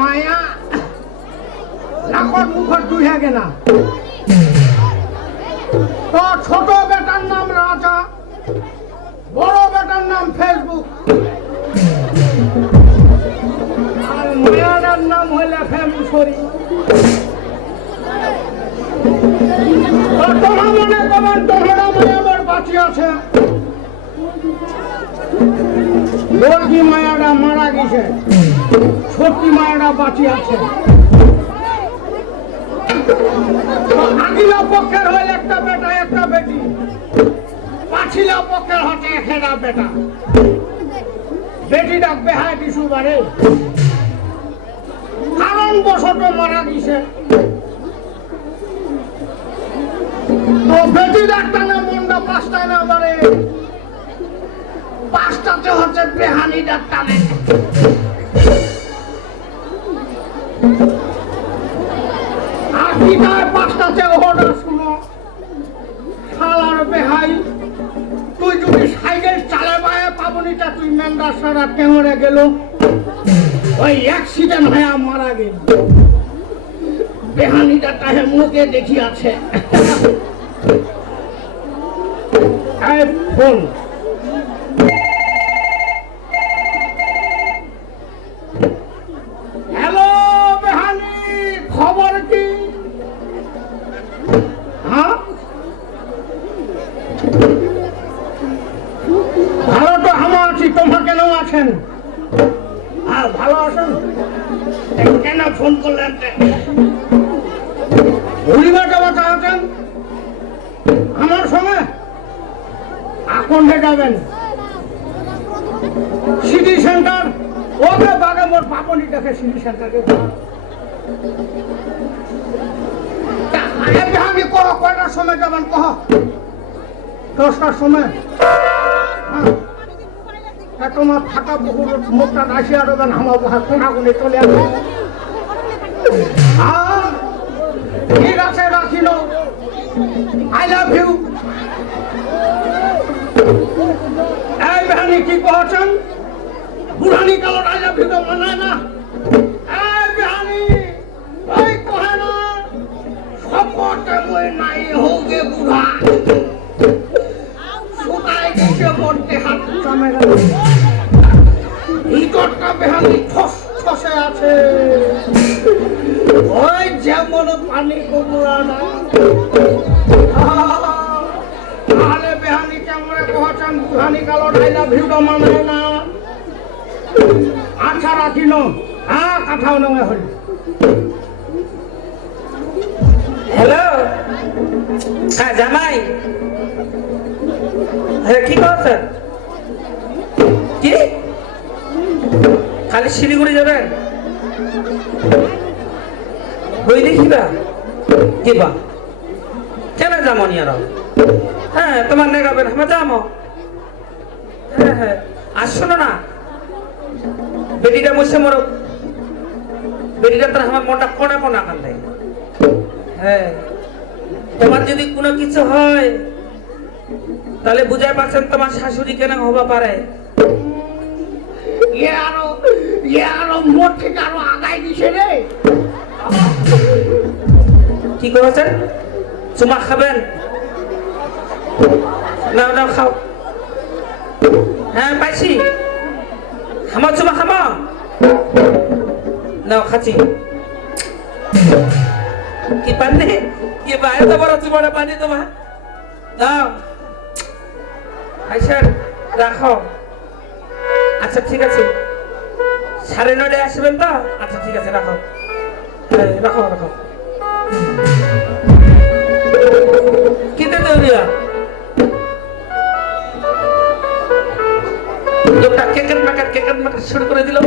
মায়া। নাকর মুখর দুই হাগে না তো ছোট বেটার নাম রাজা, বড় বেটার নাম ফেসবুক। আর মায়াটার নাম হইলে ফেমসরি তো তোমার মনে করবেন তোমরা মায়াবার বাঁচি আছে মায়াটা মারা গেছে। সত্যি মায়াটা বাঁচি আছে। আগিলা পক্ষের হয়ে একটা বেটা, একটা বেটি। পাছিলা পক্ষের হচ্ছে একটা বেটা। বেটিটা বেহায় কিছু বারে। কারণ বসত মারা গেছে। তো বেটি ডাক্তার মনটা পাঁচটায় না বারে। পাঁচটাতে হচ্ছে বেহানি ডাক্তারে আর পাঁচটাতে অর্ডার শুনো তুই যদি সাইকেল চালে বায়ে পাবনিটা তুই মেন্দার সারা টেঙরে গেল। ওই অ্যাক্সিডেন্ট হয়ে মারা গেল। বেহানিটা তাহে মুখে দেখি আছে ফোন আমি কহ কয়টার সময় যাবেন কহ? দশটার সময়? তোমার ফাটা পুকুর মুখটা আসিয়া দেবেন আমার কোনা কোনে চলে আসবে হ্যাঁ, ঠিক আছে রাখিল আই লাভ ইউ এই বেহানি কি কহছেন? বুড়ানি কালত আই লাভ ইউ মানায় না। মই নাই হোগে বুড়া সুতায় গেছে মরতে হাত গেল ভিতরটা বেহানি ঠস ঠসে আছে ওই যেমন পানি কুমড়া না। তাহলে বেহানি কেমন কহছেন বুহানি কালো ডাইলা ভিউটা মানে না আচ্ছা রাখিল হ্যাঁ কাঠাও নয় হল হ্যালো? হ্যাঁ জামাই। হ্যাঁ কি করছেন? কি? খালি শিলিগুড়ি যাবেন? বই দেখিবা কিবা কেন যাব নি আর? হ্যাঁ তোমার নেগাবেন আমরা যাব। হ্যাঁ হ্যাঁ। শোনো না, বেটিটা বসে মরো বেটিটা তো আমার মনটা কোনা কোনা কান দেয়। হ্যাঁ। তোমার যদি কোনো কিছু হয় তাহলে বুঝাই পারছেন তোমার শাশুড়ি কেন হবা পারে? ইয়ে আরও ইয়ে আরও মোট থেকে আরও দিছে রে। কি করেছেন? চুমা খাবেন? না নাও খাও। হ্যাঁ পাইছি। খামা চুমা খামা নাও খাচ্ছি। বাইরে তো বড় চুমাটা পানি তোমার নাও আইসার, রাখো। আচ্ছা ঠিক আছে। সাড়ে নটায় আসবেন তো? আচ্ছা ঠিক আছে, রাখো। রাখো রাখো। কিতে দেউরিয়া লোকটা কেকের মেকার কেকের মেকার শুরু করে দিল।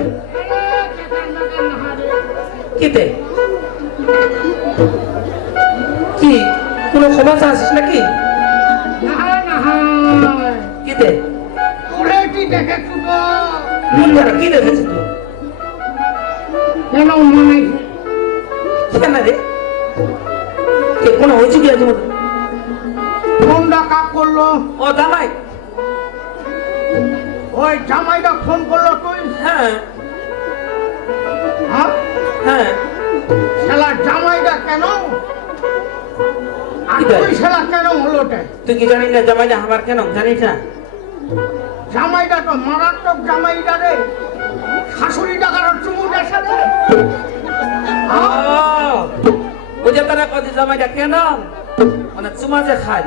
কিতে? কি? কোনো খবর আসিস নাকি? কি কি দেখেছিস তুই কেন মনে কেন রে কোনো হয়েছে কি আজ ফোনটা কাক করল ও দামাই ওই জামাইটা ফোন করল তুই? হ্যাঁ? হ্যাঁ। শালার জামাইটা কেন? আর তুই শালা কেন হলো তুই কি জানিস না জামাইটা আমার কেন? জানিস না? জামাইটা তো মারাত্মক জামাইটা রে। শাশুড়ি টাকার চুমু দেশে বুঝে তারা কত জামাইটা কেন? মানে চুমা যে খাই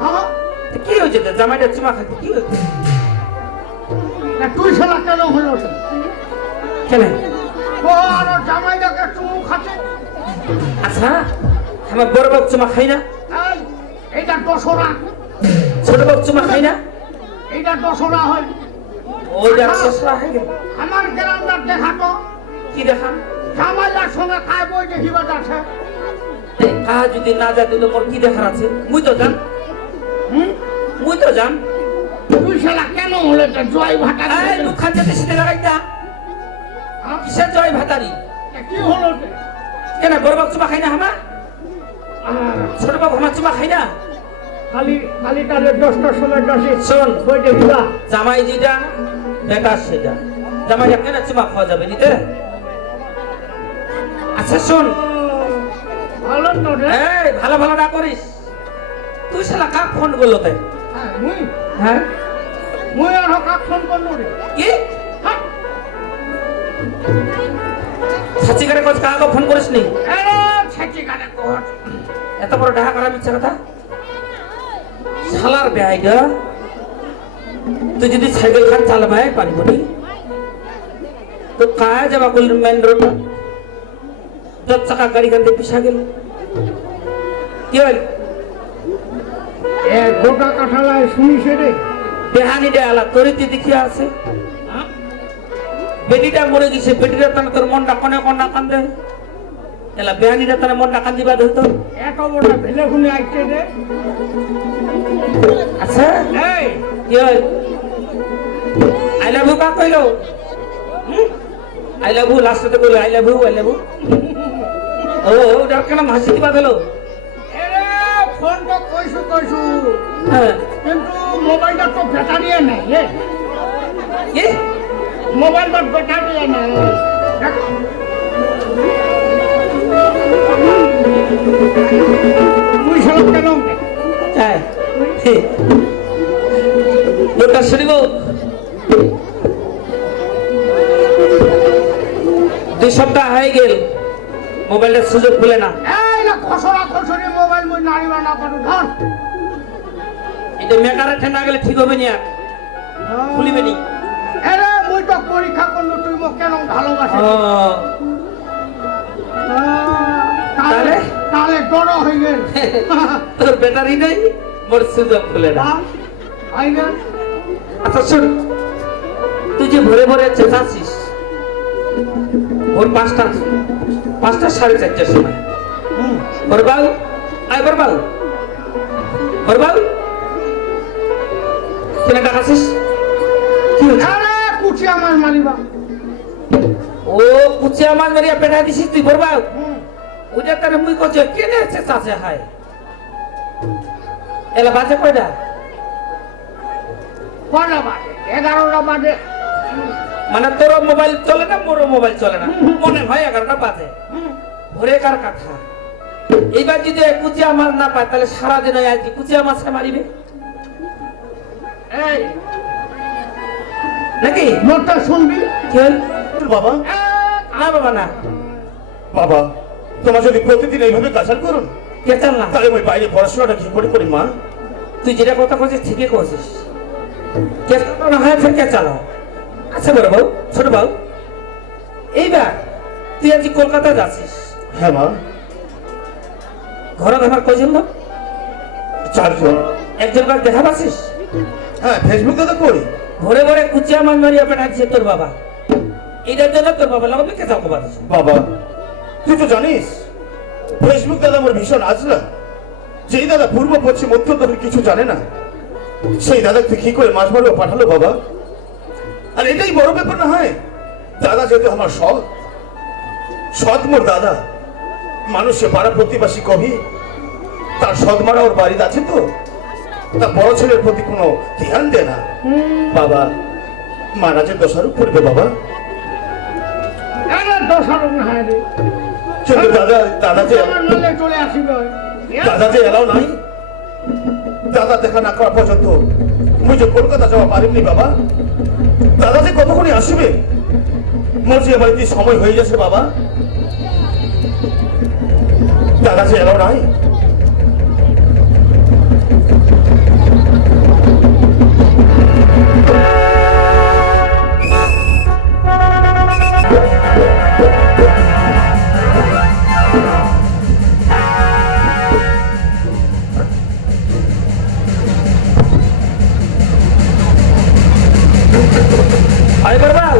হ্যাঁ? কি হয়েছে জামাইটা চুমা খাইতে কি হয়েছে? তুই শালা কেন হলো কেন? আচ্ছা আমার বড় বাবু চুমা খাই না? এই, এইটা দোসরা। ছোট বাবু চুমা খাই না? এইটা দোসরা হয়। ওইটা দোসরা হয়ে আমার গ্রামটা দেখাতো। কি দেখান? জামাইলার সঙ্গে খায় বই দেখিবা এই কাহা যদি না যায় তাহলে মোর কি দেখার আছে? মুই তো জান। মুই তো জান। তুই শালা কেন হলো জয় ভাটা এই লুখান যেতে সিটে লাগাই দা কিসের জয় ভাতারি? কি হলো? কেন বড় বাবু চুমা খাই না হামা? ছোট বাবু হামা চুমা খাই না? খালি খালি তাহলে দশটার সময় দশে শোন বই দেখিবা জামাই যেটা বেকার সেটা। জামাই কেন চুমা খাওয়া যাবে নিতে আচ্ছা শোন। ভালো তো এই ভালো ভালো না করিস। তুই শালা কাক ফোন করল তাই? হ্যাঁ, মুই। হ্যাঁ? মুই আর হকাক ফোন করল রে। কি? করিস নি আরে ছেচি কানে? কোট এত বড় ঢাকা করা মিথ্যা কথা? শালার বেআইটা তুই যদি সাইকেল খান চালাবাই পারিব নি? তো কায় যাবা করলি মেন রোড? দশ চাকা গাড়ি খান পিসা গেল। কি হল এ গোটা কাঠালায় শুনিছে রে। বেহানি দে আলা তোর দেখি আছে? বেটিটা মরে গেছে বেটিটা তানে তোর মনটা কনে কন্যা কান্দে? এলা বেহানিটা তানে মনটা কান্দিবা ধরতো এত বড় ভেলে শুনে আসছে রে আচ্ছা। এই। কি হয়? আই লাভ ইউ কাক কইলো? আই লাভ ইউ লাস্টে কইলো I love you I love you ও ওটার কেন হাসি দিবা দিলো এরে ফোন তো কইছু কইছু হ্যাঁ। কিন্তু মোবাইলটা তো ব্যাটারি নাই রে কি মোবাইলটা ব্যাটারি নাই দেখ। তুই শালা কেন? লোকটা শুনিব? দুই সপ্তাহ হয়ে গেল মোবাইলটার সুযোগ খুলে না। এই না খসড়া খসড়ি মোবাইল মুই নাড়িবা না পারু ধর। এটা মেকারে ঠেনা গেলে ঠিক হবে না খুলিবে নি? পরীক্ষা করল তুই মোক কেন ভালোবাসিস? ও, তাহলে? হয়ে গেল তোর ব্যাটারি নেই? মোর সুযোগ খুলে না। আচ্ছা শোন। তুই যে ভোরে ভোরে চেঁচাচ্ছিস ভোর পাঁচটা পাঁচটা সাড়ে চারটার সময়। বরবাল আয় বরবাল বরবাল কেন ডাকাছিস? কি হয়েছে? মারিবা। ও কুচিয়া মাছ মারিয়া পেটা দিছিস তুই তার মুই করছে কেনে হায়? এলা বাজে কয়টা? বাজে? এগারোটা বাজে। মানে তোর মোবাইল চলে না মোর মোবাইল চলে না? মনে হয় এগারোটা বাজে। ভোরে কার কথা? এইবার যদি কুচিয়া মাছ না পায় তাহলে সারাদিন আজকে কুচিয়া মাছটা মারিবে? এই নাকি? মোটটা শুনবি? কি হল বাবা? না বাবা না। বাবা তোমার যদি প্রতিদিন এইভাবে কাছার করুন কে চাল না। তাহলে আমি বাইরে পড়াশোনাটা কি করে করি মা? তুই যেটা কথা বলছিস ঠিকই করছিস। কে চালানো না হয় ফের কে চালাও আচ্ছা বড় বউ ছোট বউ এইবার তুই আজকে কলকাতা যাচ্ছিস। হ্যাঁ মা। ঘরে আমার কজন লোক? চারজন। একজন বার দেখা পাচ্ছিস? হ্যাঁ ফেসবুকে তো করি। ভোরে ভোরে কুচিয়া মাছ মারিয়া পেটাচ্ছে তোর বাবা। এটার জন্য তোর বাবা লাগবে কে চাও বাবা, তুই তো জানিস, ফেসবুক দাদা আমার ভীষণ আজলা। যেই দাদা পূর্ব, পশ্চিম দক্ষিণ কিছু জানে না, সেই দাদা তুই কি করে মাছ মারবে পাঠালো বাবা? আর এটাই বড় ব্যাপার না হয়। দাদা যেহেতু আমার সৎ সৎ মোর দাদা। মানুষে পাড়া প্রতিবাসী কবি। তার সৎ মারা ওর বাড়িতে আছে তো। তার বড় ছেলের প্রতি কোনো ধ্যান দেয় না। বাবা মারা যে দোষারোপ করবে বাবা। এরে দোষারোপ না হয় কিন্তু দাদা দাদা যে চলে আসিবে দাদা যে এলাও নাই। দাদা দেখা না করা পর্যন্ত মুই যে কলকাতা যাওয়া পারিনি বাবা। দাদা যে কতক্ষণে আসবে? মোর যে বাড়িতে সময় হয়ে গেছে বাবা। দাদা যে এলাও নাই। আরে বরবাল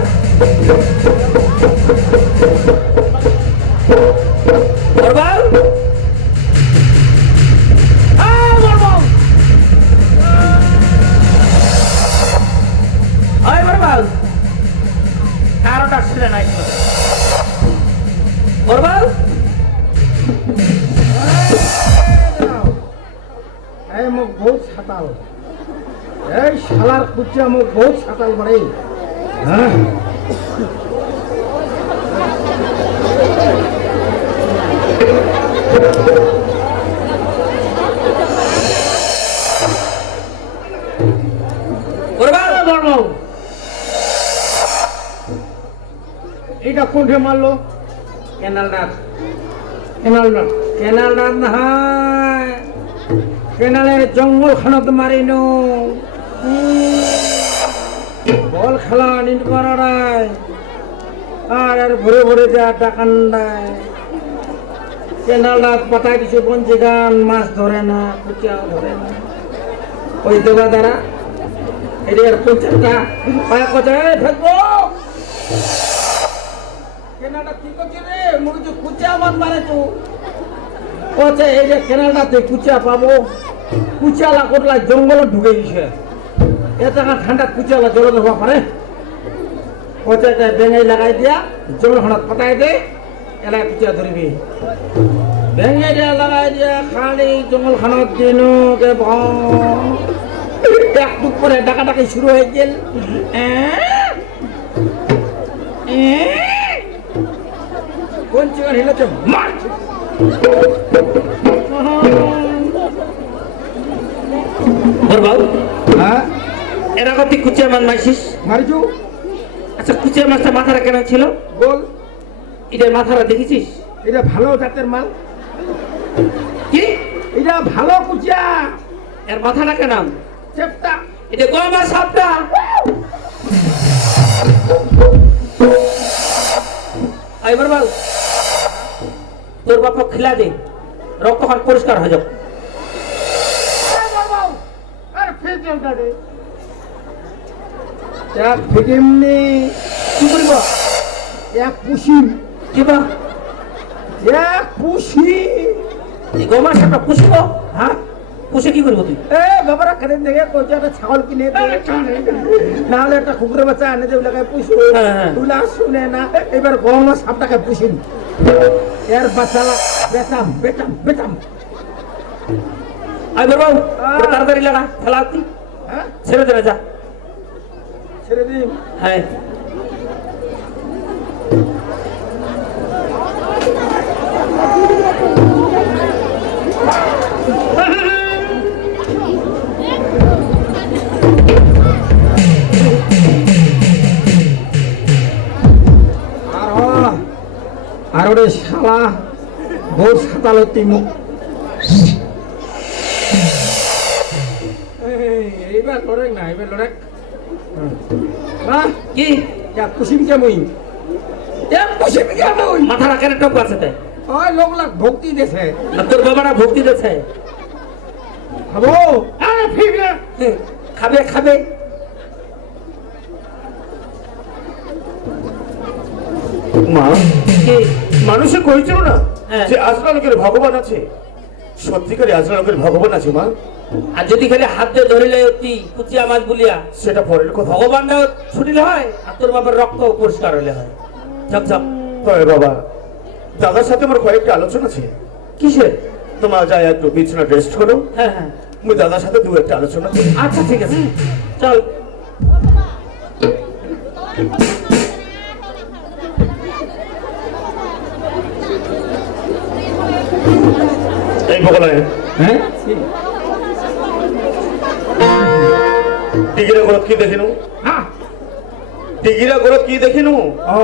এটা কোনঠে মারলো? কেনাল রাত। কেনালটা কেনাল রাত নহয় কেনালের জঙ্গল খানত মারিনো। বল খেলা নাই আর আর ভরে ভরে যা টাকান্ডায় কেনাল রাত পাতায় দিছে বঞ্চি গান মাছ ধরে না কুচিয়া ধরে না। ওই দেবা দ্বারা এদিকে পঞ্চাশটা পায়া কোথায় ফেলব! জঙ্গলত ঢুকে গেছে। এত ঠান্ডা কুচিয়ালা জলে ধরবা পারে বেঙাই লাগাই দিয়া জঙ্গল খানাত পাতাই দে এলাই কুচিয়া ধরবি। বেঙাই দিয়া লাগাই দিয়া খালি জঙ্গল খানাত দিনো কে এক টুক ডাকি শুরু হয়ে গেল। কোন হিলেছে মারছে। বরবাবু হ্যাঁ? এরকম তুই কুচিয়া মাছ মারছিস? মারিছু আচ্ছা কুচিয়া মাছটা মাথাটা কেন ছিল? বল এটার মাথাটা দেখেছিস? এটা ভালো জাতের মাল। কি? এটা ভালো কুচিয়া। এর মাথাটা কেন? চেপটা। এটা গমা সাপটা। আই বরবাল তোর বাপা খিলা দে। রক্তখান পরিষ্কার হয়ে দে এক ফিটিমনি কি করব? এক পুষিম কিবা এক পুষি। এই সাপটা পুষব হ্যাঁ? পুষে কি করব তুই? এ বাবারা কেন দেখে কইছে একটা ছাগল কিনে দে। নাহলে একটা কুকুরের বাচ্চা এনে দেবে লাগাই পুষু হ্যাঁ, হ্যাঁ। তুলা শুনে না এবার গরম সাপটাকে পুষিম এর বাচ্চালা বেতাম বেতাম বেতাম আই তাড়াতাড়ি লাগা খেলা তুই। হ্যাঁ? ছেড়ে দে না, যা ছেড়ে দিম হ্যাঁ। আর হ, আর ওরে শালা। বহু সাতালতি মুখ এইবার লড়ে না এবার লড়ে না কি? কুসিম কে মুই? এক কুসিম কে মুই? মাথাটা কেন টপ আছে তে? ওই লোক লাগ ভক্তি দেছে। তোর বাবাটা ভক্তি দিচ্ছে খাব? আরে ফিরে খাবে খাবে। মা কি মানুষে কইছিল না হ্যাঁ। যে আজরালোকের ভগবান আছে? সত্যিকারে আজরালোকের ভগবান আছে মা। আর যদি খালি হাত দিয়ে ধরিলে অতি কুচিয়া মাছ বলিয়া সেটা পরের কথা। ভগবানটাও ছুটিলে হয় আর তোর বাবার রক্ত পরিষ্কার হলে হয়। ঝক ঝক তবে বাবা দাদার সাথে আমার কয়েকটা আলোচনা আছে। কিসের? তোমার যাই একটু বিছানা রেস্ট করো। হ্যাঁ হ্যাঁ। মুই দাদার সাথে দু একটা আলোচনা আচ্ছা ঠিক আছে। চল। এই বগলায় হ্যাঁ? টিকিরা কি দেখিনু? হ্যাঁ। টিকিরা কি দেখিনু? ও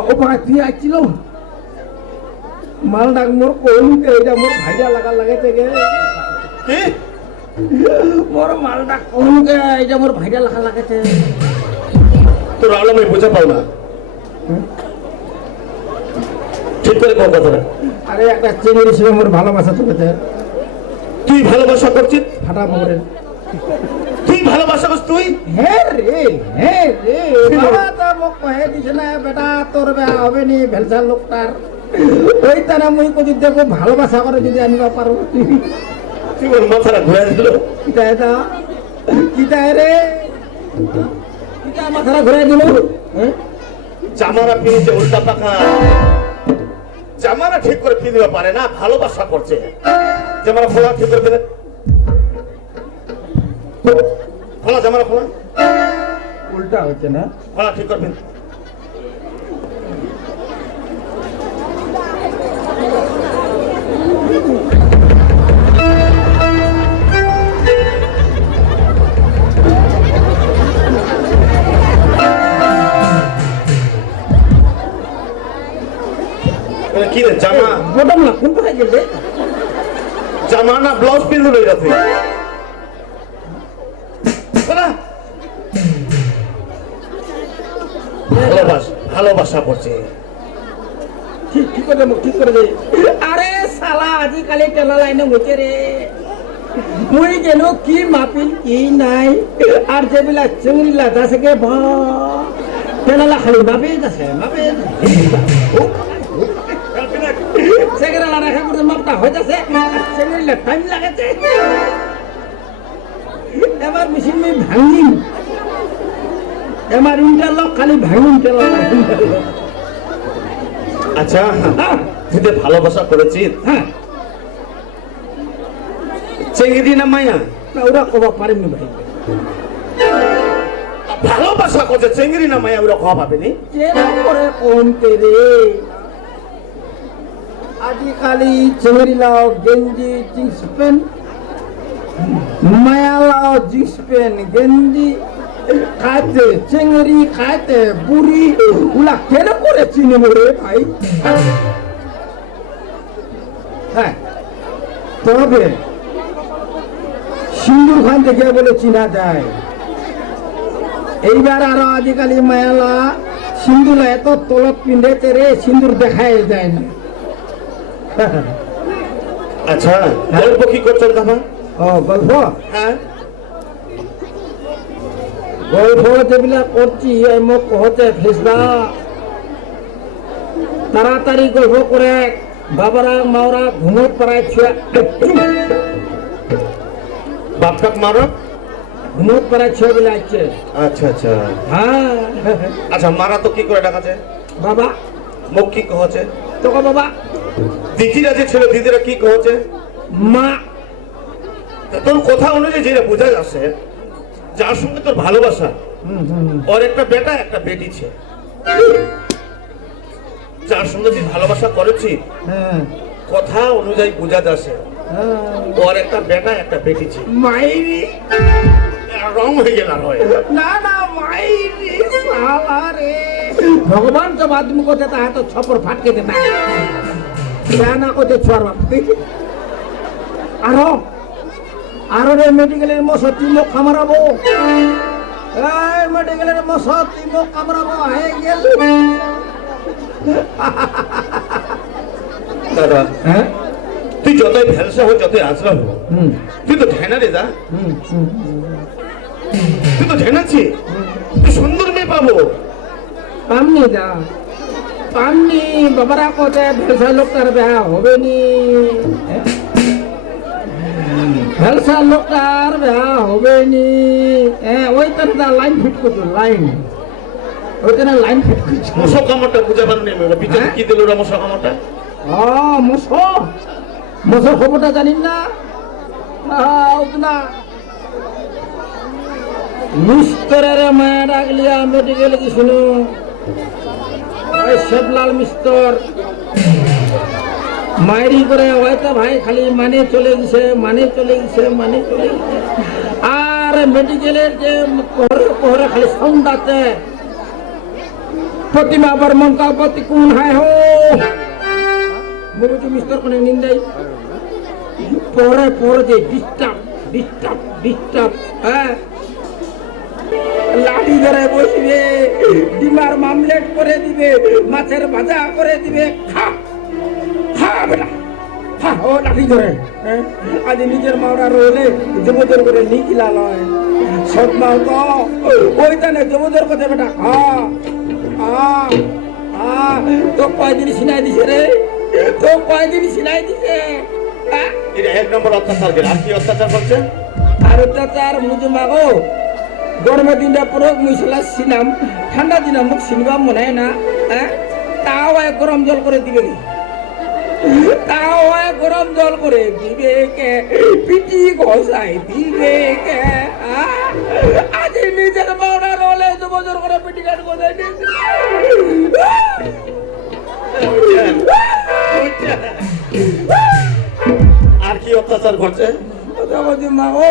আসছিল মাল ডাক মোর কোন মোর ভাইজা লাগা লাগাইতে গে। কি? মোর মাল ডাক কোন গে এটা মোর ভাইজা লাগা লাগাইতে তোর আলম আমি বুঝে পাও না। ঠিক করে কথাটা। আরে একটা চিংড়ি ছিল মোর ভালোবাসা চলেছে তুই ভালোবাসা করছিস? ফাটা মোরে তুই ভালোবাসা করছিস তুই? হে রে হে রে বাবা তো মোক কহে দিছে না বেটা তোর বেয়া হবে নি ভেলসা লোকটার। ওই তারা মুই কদি দেখো ভালোবাসা করে যদি আনিবা পারো। তুই ওর মাথাটা ঘুরে দিল। কিতা এটা কিতা রে? কিতা মাথাটা ঘুরাই দিল? হ্যাঁ? জামারা পিনিতে উল্টা পাকা। জামারা ঠিক করে পিনিতে পারে না ভালোবাসা করছে। জামারা খোলা ঠিক করে পেলে খোলা জামারা খোলা। উল্টা হচ্ছে না? খোলা ঠিক করবেন কি রে জামা? বটম না কোন কোথায় গেলে? জামা না ব্লাউজ পিন্ধে লই খোলা ভালোবাসা করে দে করে আরে শালা আজিকালি টেলা লাইনে হচ্ছে রে। মুই যেন কি মাপিল কি নাই। আর যেবিলাক চিংড়িলা যাচ্ছে বা। টেলা খালি মাপে যাচ্ছে মাপে সেখানে রাখা করতে মাপটা যাচ্ছে চিংড়িলা টাইম লাগাচ্ছে এবার মেশিন আমি ভাঙিম। এবার ইন্টারলক খালি ভাঙিম টেলা আচ্ছা হ্যাঁ। তুই ভালোবাসা করেছিস হ্যাঁ। চেঙ্গিদি না মাইয়া না ওরা কবা পারেননি ভাই। ভালোবাসা করছে চেঙ্গিরি না মাইয়া ওরা খাওয়া পাবেনি করে কমতে রে আজিকালি চেংড়ি লাও গেঞ্জি জিন্স প্যান্ট মায়া লাও জিন্স প্যান্ট গেঞ্জি খাইতে চেংড়ি খাইতে বুড়ি ওলা কেন করে চিনে রে ভাই হ্যাঁ তবে সিন্দুর খান দেখে বলে চিনা যায় এইবার আরও আজিকালি মায়ালা সিন্দুর এত তলত পিন্ধেতে রে সিন্দুর দেখাই যায় না আচ্ছা গল্প কি করছেন দাদা? ও গল্প? হ্যাঁ। গল্প যেবিলাক করছি মোক কহতে ফেসবা তাড়াতাড়ি গল্প করে বাবারা মাওরা ঘুমত পাড়ায় ছুয়া বাপ কাপ মারো ঘুমত পাড়ায় ছুয়া বলে আসছে আচ্ছা আচ্ছা। হ্যাঁ আচ্ছা মারা তো কি করে ডাকাছে? বাবা। মুখ কি কহছে? তোকে বাবা। দিদিরা যে ছিল দিদিরা কি কহছে মা তোর কথা অনুযায়ী যেটা বোঝা যাচ্ছে যার সঙ্গে তোর ভালোবাসা। ওর একটা বেটা একটা বেটি ছে। যার সঙ্গে তুই ভালোবাসা করেছি হ্যাঁ। কথা অনুযায়ী বোঝা যাচ্ছে হ্যাঁ। ওর একটা বেটা একটা বেটি ছে। মাইরি। রং হয়ে গেল হয়। না না মাইরি সালা রে। ভগবান তো আদমি কোতে তাহা তো ছপর ফাটকে দে না না কোতে ছড় বাপ আরও আরও রে মেডিকেলের মশা তুই মোক কামড়াবো এই মেডিকেলের মশা তুই মোক কামড়াবো হয়ে গেল দাদা হ্যাঁ তুই যতই ভ্যালসা হোক যতই আজরা হুম তুই তো ঢেনা রে দা তুই তো ঢেনাচ্ছি তুই সুন্দর মেয়ে পাবো পামনি দা পামনি বাবারা কোতে ভেলসা লোকটার বেহা হবে নি ভেলসা লোকটার বেহা হবে নি হ্যাঁ ওই দা লাইন ফিট করছ লাইন। ওইখানে লাইন ফিট করছ মশো কামড়টা বুঝে পারো নি পিছনে হ্যাঁ? কি দিল ওরা মশো কামড়টা? ও মশো। মশোর খবরটা জানিস না? মায়া ডাকলিয়া মেডিকেল কি শুনো? ওই শেবলাল মিস্তর মায়েরি করে হয়তো ভাই খালি মানে চলে গেছে মানে চলে গেছে মানে চলে আর মেডিকেলের যে কোহরে কোহরে খালি সাউন্ড প্রতিমা বর্মন কালপতি কোন হাই হো? বলছি, মিস্টার, কোনে নিন্দাই পরে পরে যে ডিস্টার্ব ডিস্টার্ব ডিস্টার্ব হ্যাঁ। লাঠি ধরে বসবে ডিমার মামলেট করে দিবে মাছের ভাজা করে দিবে। খা খা বেটা খা ও লাঠি ধরে। হ্যাঁ? আজ নিজের মাওরা রইলে জমজোর করে নিকিলা লয় সব মাও তো ওই তানে জমজোর কথা বেটা। খা খা খা তো কয়দিন সিনাই দিছে রে? তো কয়দিন সিনাই দিছে? হ্যাঁ? এক নম্বর অত্যাচার করে আর কি অত্যাচার করছে? আর অত্যাচার মুজে মাগো গরমের দিনটা পুরো মুসলা সিনাম ঠান্ডা দিন মুখ সিনবা মনে হয় না হ্যাঁ তাও গরম জল করে দিবে? তাও গরম জল করে দিবে কে? পিটি ঘষাই দিবে কে? আজ নিজের মাওনা রলে জবজর করে পিটি কাট দিয়েছে। আর কি অত্যাচার করছে মা ও